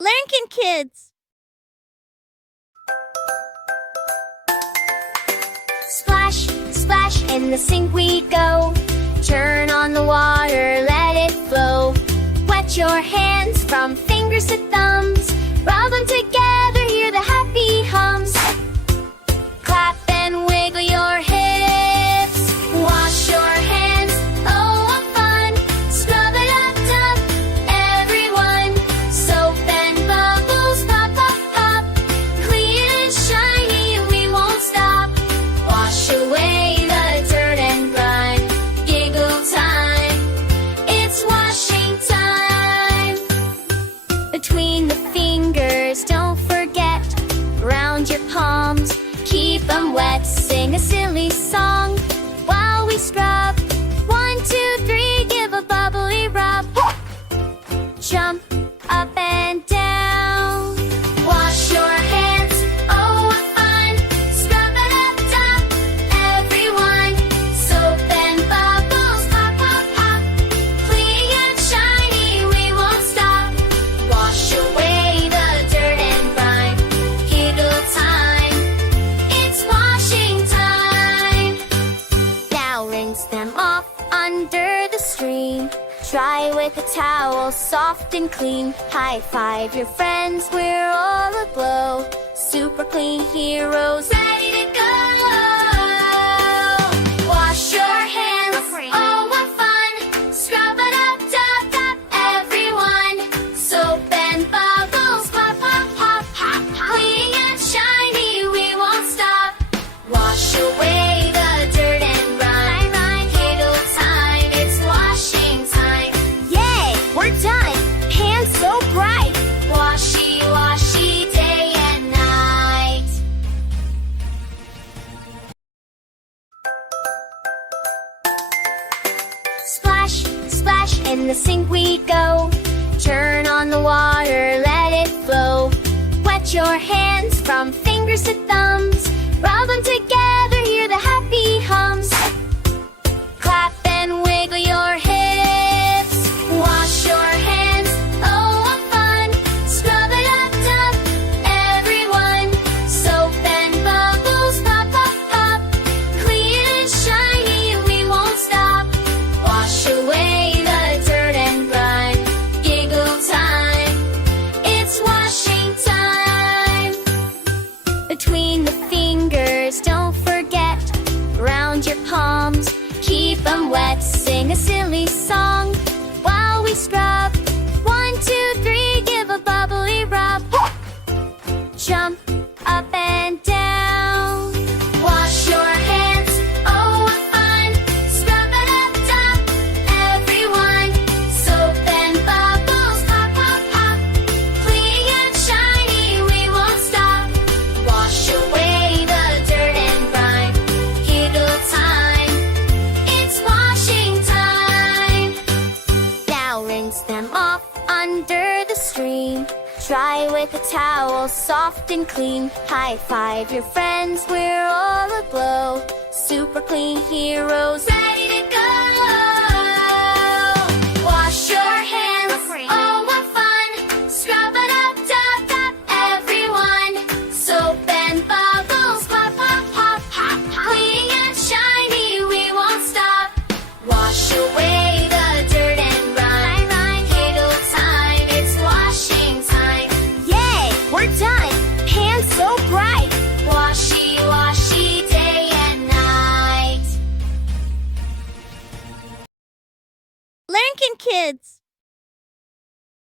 Learnkin kids! Splash, splash, in the sink we go. Turn on the water, let it flow. Wet your hands from fingers to thumbs. Rub them together, hear the happy hums. Clap and wiggle your hips. Wash your hands, oh what fun. Scrub it up, up, everyone. Soap and bubbles, pop, pop, pop. Clean and shiny, we won't stop. Wash away the dirt and grime. Giggle time, it's washing time. Between the fingers, don't forget. Round your palms, keep them wet. Sing a silly song while we scrub. 1, 2, 3, give a bubbly rub. Jump up and down. Wash your hands, oh what fun. Scrub it up, top, everyone. Soap and bubbles, pop, pop, pop. Clean and shiny, we won't stop. Wash away the dirt and grime. Giggle time, it's washing time. Now rinse them off under the stream. Dry with a towel, soft and clean. High five your friends, we're all aglow. Super clean heroes, ready to go. Wash your hands, oh what fun. Scrub it up, tap, tap, everyone. Soap and bubbles, pop, pop, pop, pop. Clean and shiny, we won't stop. Wash away the dirt and grime. Giggle time, it's washing time. Yay, we're done. Hands so bright. Washy, washy, day and night. Splash, splash, in the sink we go. Turn on the water, let it flow. Wet your hands from fingers to thumbs. Rub them together, hear the happy hums. Clap and wiggle your hips. Wash your hands, oh what fun. Scrub it up, up, everyone. Soap and bubbles, pop, pop, pop. Clean and shiny, we won't stop. Wash away the dirt and grime. Giggle time, it's washing time. Between the fingers, don't forget. Round your palms, keep them wet. Sing a silly song while we scrub. 1, 2, 3, give a bubbly rub. Jump up and down. Wash your hands, oh what fun. Scrub it up, top, everyone. Soap and bubbles, pop, pop, pop. Clean and shiny, we won't stop. Wash away the dirt and grime. Giggle time, it's washing time. Now rinse them off under the stream. Dry with a towel, soft and clean. High five your friends, we're all aglow. Super clean heroes, ready to go. Wash your hands, oh what fun. Scrub it up, tap, tap, everyone. Soap and bubbles, pop, pop, pop, pop. Clean and shiny, we won't stop. Wash away the dirt and grime. Giggle time, it's washing time. Yay, we're done. Hands so bright. Washy, washy, day and night. Learnkin kids!